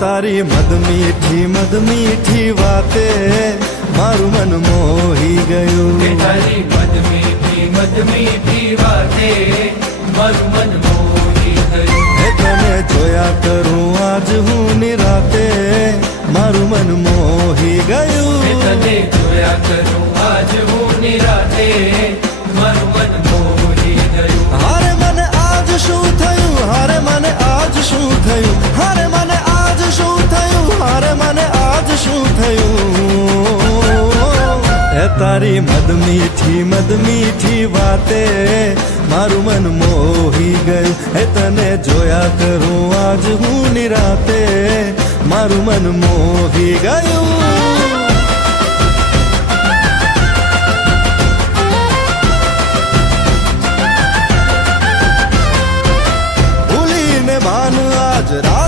તારી મદ મીઠી વાતે મારું મન મોહી ગયું. તારી મદ મીઠી વાતે મારું મન મોહી ગયું. તને જોયા કરું આજ હું નિરાતે મારું મન મોહી ગયું. તને જોયા કરું આજ હું નિરાતે મારું મન મોહી ગયું. હારે મને આજ શું થયું, હારે મને આજ શું થયું, હારે મને આજ શું થયું, હારે મને આજ શું થયું. એ તારી મદ મીઠી વાતે મારું મન મોહી ગયું. એ તને જોયા કરું આજ હું નિરાતે મારું મન મોહી ગયું. આજ રાત